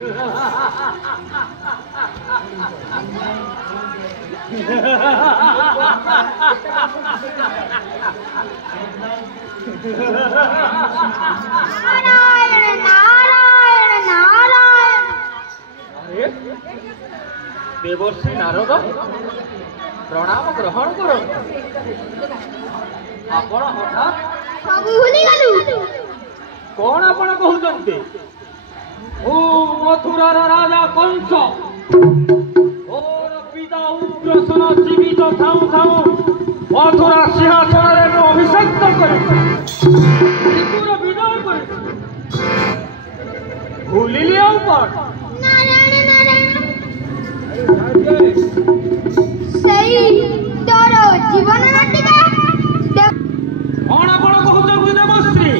देवर्षि नारद प्रणाम ग्रहण कर आपण हठात सब भूली गलु कौन आपण कहउचंती ओ मथुरार राजा कंस और पिता उग्रसेन जीवित थाऊ थाऊ मथुरा सिंहासन रे अभिषेक करे त्रिपुर विजय करे भूली लिया ऊपर सही तोर जीवन नाटिका कौन आपण कहउचंती देवश्री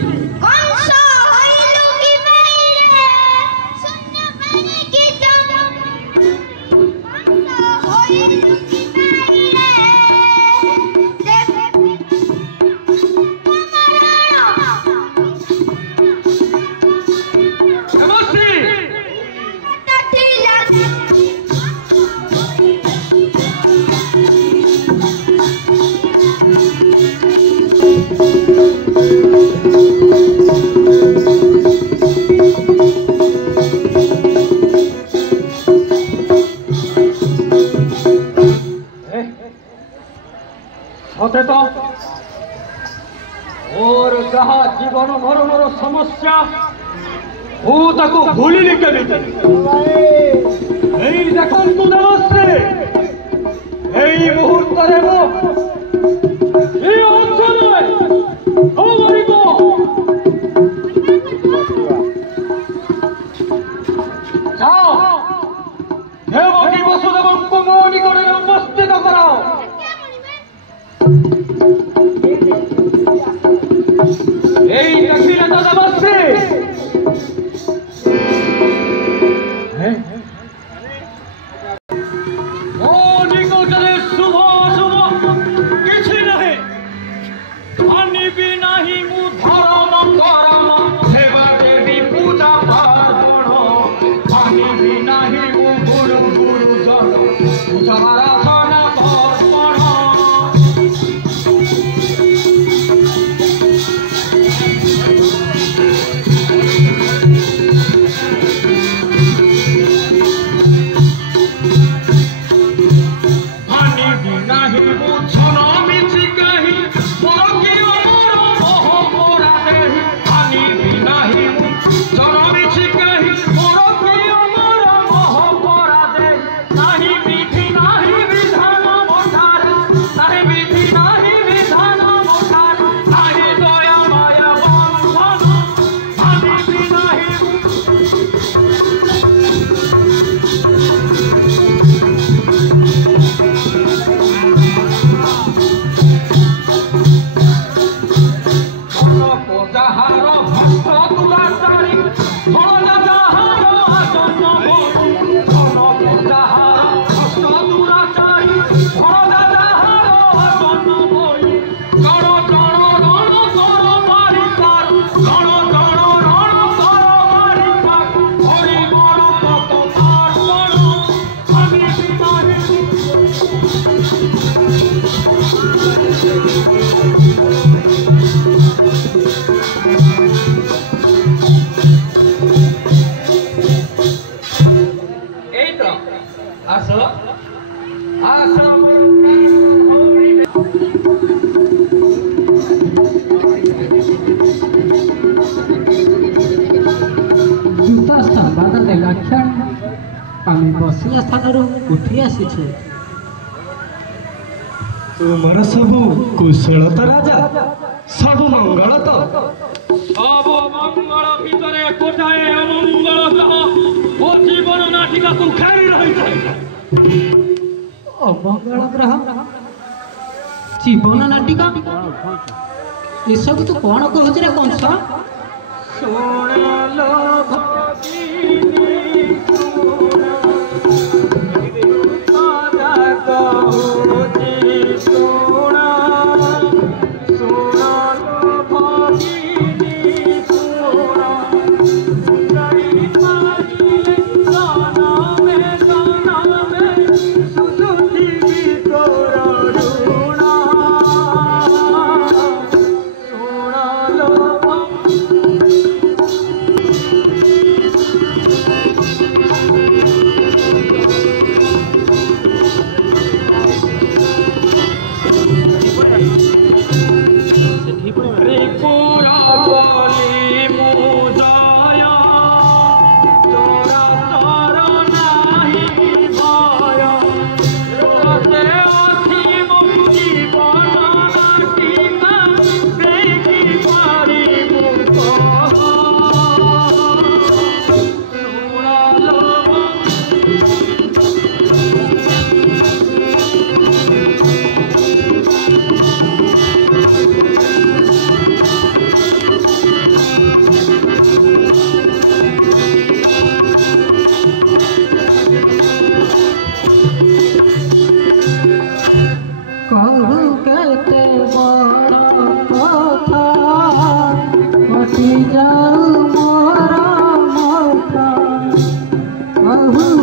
कंस होइलु की बैरे शून्य पानी की जम कंस होइलु की बैरे देव देवश्री तठी लग सते तो और जहाँ जीवन मरण समस्या भूलिली केमिति देखु देवश्री এই মুহূর্তে এই অঞ্চলে অমরিব যাও দেবকী বসুদেবଙ୍କୁ ମୋ ନିକଟରେ ଉପସ୍ଥିତ କରାଅ এই দেখিলে তো দেবশ্ରୀ ମୋ ନିକଟରେ ଶୁଭ ଅଶୁଭ କିଛି ନାହିଁ ମାନିବି ନାହିଁ ମୁଁ ଧର୍ମ କରମ ସେବା ଦେବୀ ପୂଜା ପାର୍ବଣ ମାନିବି ନାହିଁ ମୁଁ ଗୁରୁ ଗୁରୁଜନ ପୂଜା ଆରାଧନା ତର୍ପଣ बसिया स्थान उठी आसी तुमर सब कुशल तो राजा सब मंगल तो सब मंगल भितरे गोटाए अमंगल ओ जीवन नाटिका को घेरी रही अमंगल ग्रह जीवन नाटिका ये सब तू कौन कहूँ रे कंस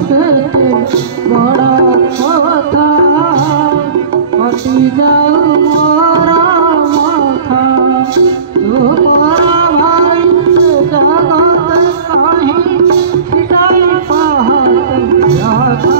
କେତେ ବଡ଼ କଥା ଅଟି ଯାଉ ମୋର ମଥା ତୁମର ଭାଇ ଜଗତ କାହିଁ ଛିଟାଇ ପାହାତ ବ୍ୟଥା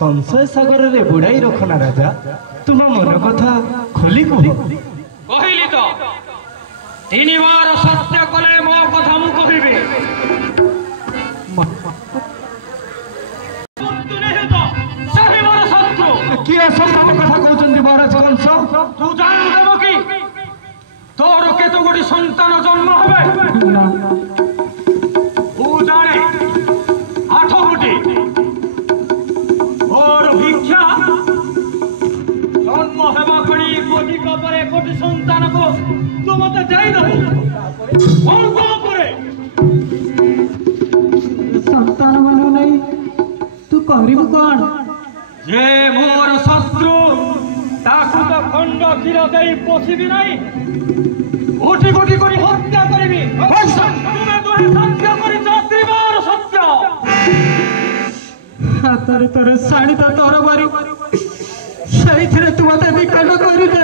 संशय सागर रे बुड़ाई रखना राजा तुम मन कथा खोली कह कहली तो तीन बार सत्य कले मो कथा मु कहबी किए संभव कथा कहते महाराज कंस तू जान देव कि तोर केतो गोटी संतान जन्म হবে तू जाने 8 गोटी और भिक्षा जन्म हेबा करी कोटी कपरे कोटी संतान को तू मते जाई दही और को करे संतान मानु नहीं तू करिबु कोन जे मोर शत्रु ताकू तो खंड क्षीर देई पोषिबी नहीं कोटी कोटी करी हत्या करिबी तुमे तोहे सत्य करी त्रिबार सत्य हाथरे तोर साड़ी तो तोर बारी सही तू मत निकट कर दे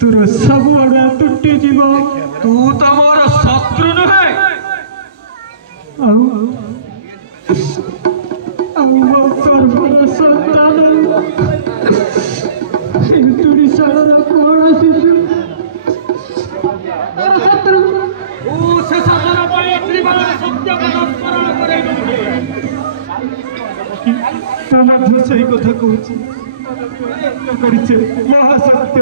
तोर सब बड़ा टूटी जीव तू तो मोर शत्रु नुहे कर्मर संतान तुरी सागर कौन आसीଛୁ तोर शत्रु तू से सजन पड़े त्रिबार सत्य कथा स्मरण करे तो मध्य सही कथा कहूँ करिछे महासत्य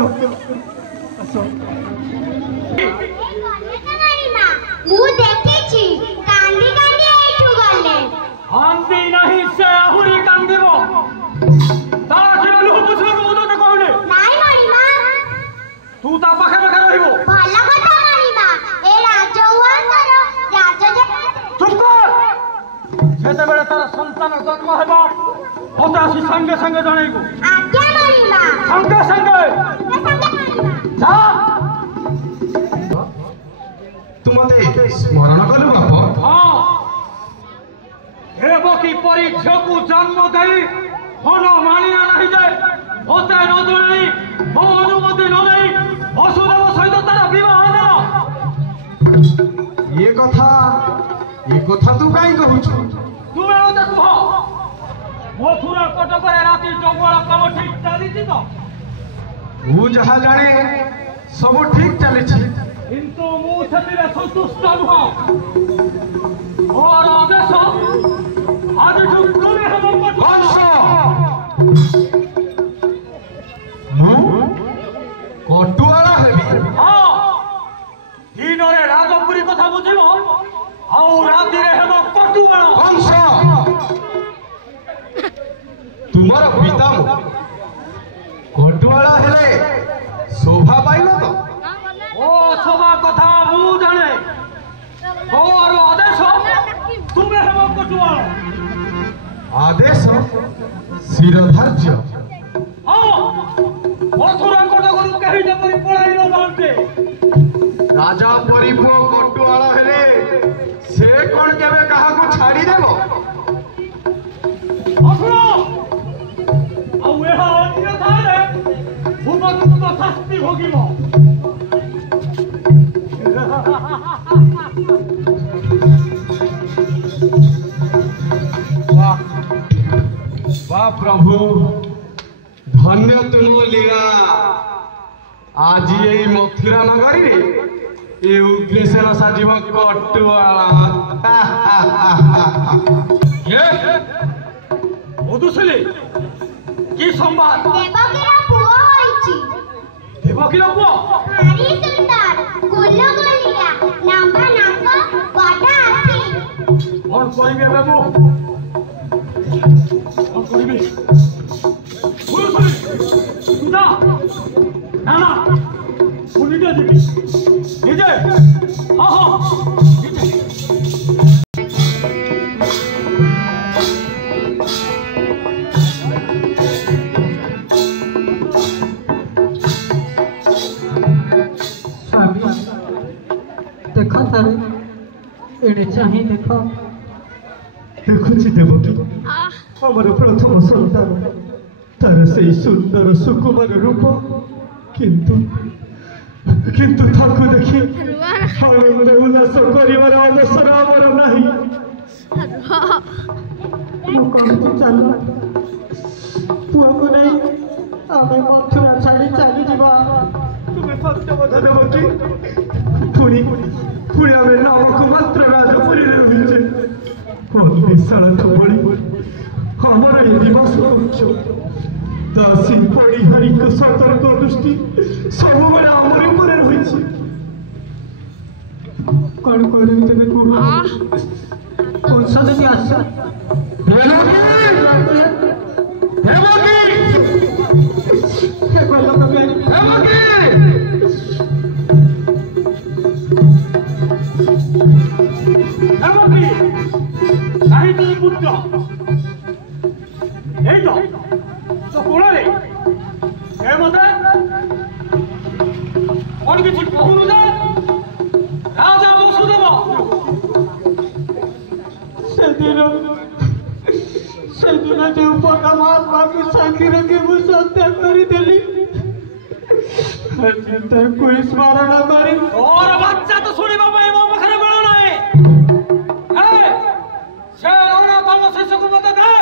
ମୁଁ ଦେଖିଛି କାନ୍ଦି କାନ୍ଦି ଏଇଠୁ ଗଲେ ହାନ୍ତି ନାହିଁ ସେ ଆହୁରି କାନ୍ଦିବ ତା ଆଖିର ଲୁହ ପୋଛିବାକୁ ଉଦତ କହୁନେ ନାଇଁ ମଣିମା ତୁ ତା ପାଖେ ପାଖେ ରହିବୁ ଭଲ କଥା ମଣିମା ଏ ରାଜଉଆସର ଚୁପ୍ କର ଯେତେବେଳେ ତାର ସନ୍ତାନ ଜନ୍ମ ହେବ ମତେ ଆସି ସାଙ୍ଗେ ସାଙ୍ଗେ ଜଣେଇବୁ ଆଜ୍ଞା ମଣିମା ସାଙ୍ଗେ ସାଙ୍ଗେ ଯା तू मते स्मरण कलु बाप हाँ देवकी परी झीकू जन्म दे मन मानिया नहीं जाए मते न जणाई मो अनुमति न नहीं वसुदेव सहित तार विवाह देला ये कथा तू काई कहूछु तुमे मते कह मथुरा कटक रे राति जंगल काम ठीक चलीछि तो तू जहा जाने सब ठीक चलीछि किंतु मु सेतिरे संतुष्ट नुह मोर आदेश आज तुमे हम कटुआला हेबी हाँ दिन रे राजपुरी कथा बुझिब आउ राति रे हम कटुआला कंस तुमर पिता कटुआला हेले शोभा पाइल तो ओ सभा कथा मु जाने और आदेश तुमे हम कटुआला आदेश शिरधार्य हाँ मथुरा कटकरू कहीं जपरी पढ़ाई न जानते राजा परिपो कटुआला हेले से कोन केबे काहा को छाड़ी देबो मथुरा वाह प्रभु धन्य तुम लीला आज यही मथुरा नगरी ये उग्रसेन साजिब कटुआला মধুসূলী কি সংবাদ দেবকীর পুଅ হইছি দেবকীর পুଅ ভারি সুন্দর গোলগলিয়া লম্বা নাক বড় আখি কଣ କରିବି ଏବେ ମୁଁ କଣ କରିବି ମଧୁସୂলী ସୁଧା ନା ନା ମୁଁ ନିଜେ ଯିବି ନିଜେ ହଁ ହଁ ନିଜେ देख तारे एड़े चाहे देख देखुची देवकी आमर प्रथम सन्तान तार से सुंदर सुकुमार रूप किंतु किंतु ताकू देखी आनंद उल्लास करिवार अवसर आमर नाही मु कहूँ चल पुआ को नहीं आमे मथुरा छाड़ी चली जावा तुम्हें सत्य बता देवकी पुणी पुणी आमे नामक मात्र राजपुरी रहिचे विशाल थोड़ी हमारा ये दिवस पक्ष दासी पड़ी हरि को सतर्क दृष्टि सब बेला आमर ऊपर रही कौन करे तेरे को कौन सा दिन आसा सेदिन जो परमात्मा को साक्षी रखी मु सत्य करी कोई स्मरण मारी और बच्चा तो सुनी बाबा ये बाबा खरे बड़ा नहीं है से औना बाबा से को मत दे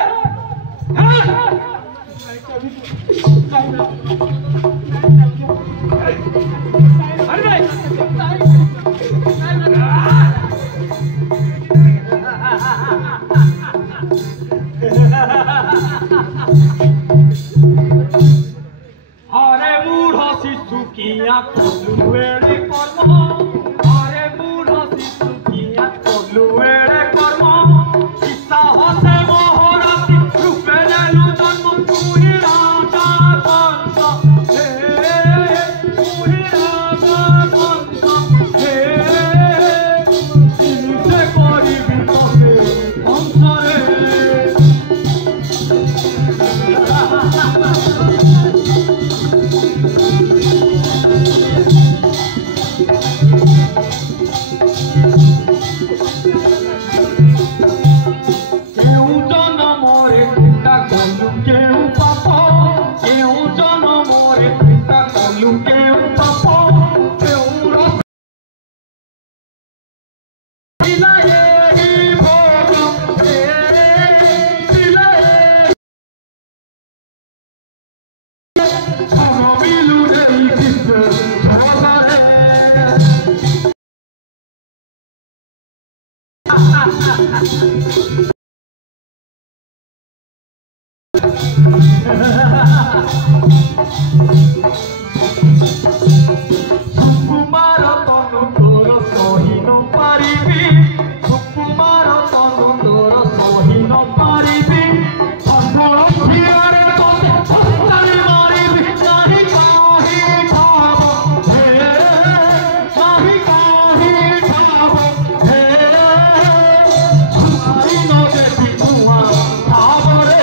अरे भाई अरे मूढ़ शिशु किया कोलुएड़े कर्म अरे मूढ़ शिशु किया कोलुएड़े कर्म साहसे मोहरासी रूपे लेलु जन्म तुही राजा कंस हे तुही राजा कंस हे से करिबि तोते कंसरे सुकुमार तनु तोर सही न पारिबी सुकुमार तनु तोर सही न पारिबी सफल थियारे तोते हस्तारी मारिबी नाही काहे ठाव हे नाही काहे ठाव हे सुमारी न देखी कुआ ठाव रे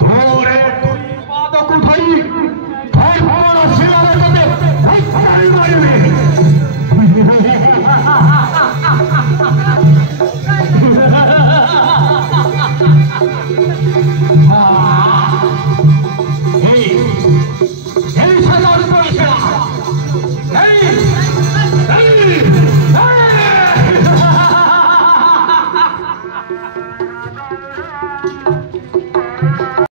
धोरे पाद को धरी